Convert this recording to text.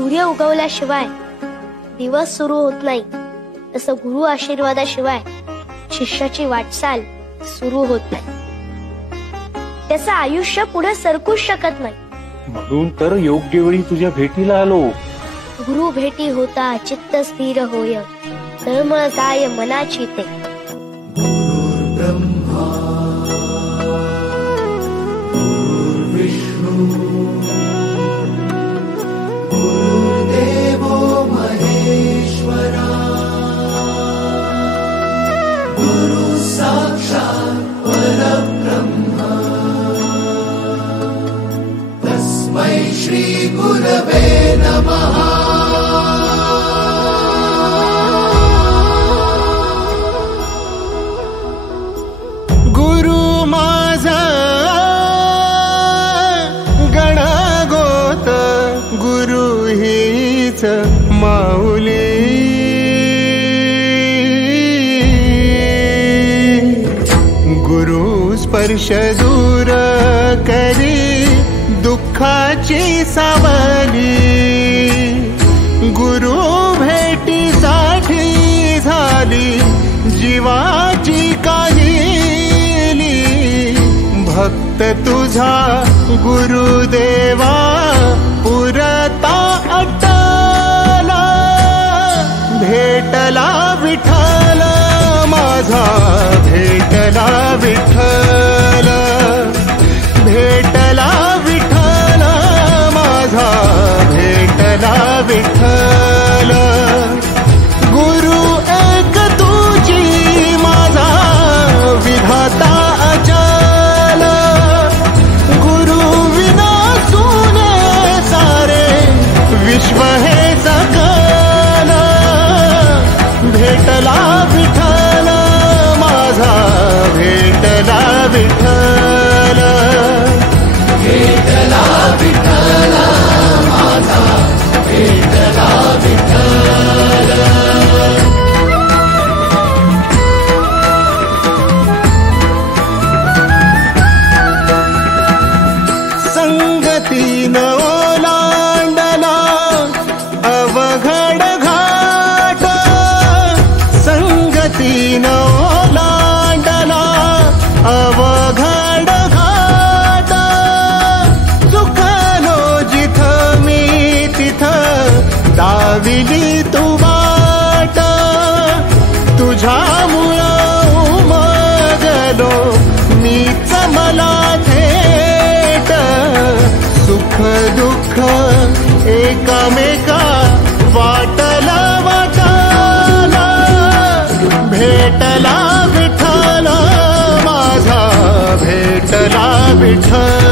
सूर्य उगवल्याशिवाय दिवस सुरू होत नाही, तसं गुरु आशीर्वादाशिवाय शिष्याची वाटचाल सुरू होत नाही. त्याचं आयुष्य पुढे सरकूच शकत नाही. म्हणून तर योग्य वेळी तुझ्या भेटीला आलो. गुरु भेटी होता चित्त स्थिर होय, तळमळ जाय मनाची ते. ब्रह्मा विष्णू गुरुदेवो महेश्वरा, गुरु साक्षात् परब्रह्म, तस्मै श्री गुरवे नमः. माऊली गुरु स्पर्श दूर करी दुःखाची सावली, गुरु भेटीसाठी झाली जीवाची काहिली. भक्त तुझा गुरुदेवा पुरता अटला, भेटला विठ्ठल माझा, भेटला विठ्ठल, भेटला विठ्ठल माझा, भेटला विठ्ठल. गुरु एक तुझी माझा विधाता अचल, गुरु विना सुने सारे विश्व हे सकल. भेटला विठ्ठल माझा, भेटला विठ्ठल, भेटला विठ्ठल माझा, भेटला विठ्ठल. संगतीन ओलांडला अवघड घाट, संगतीन ओलांडला अवघड घाट. चुकलो जिथं मी तिथं दाविली तू वाट, तुझ्यामुळं उमगलो मीच मला थेट. सुख दुःख एकामेका वाटला वाटाला, भेटला विठ्ठल माझा, भेटला विठ्ठल.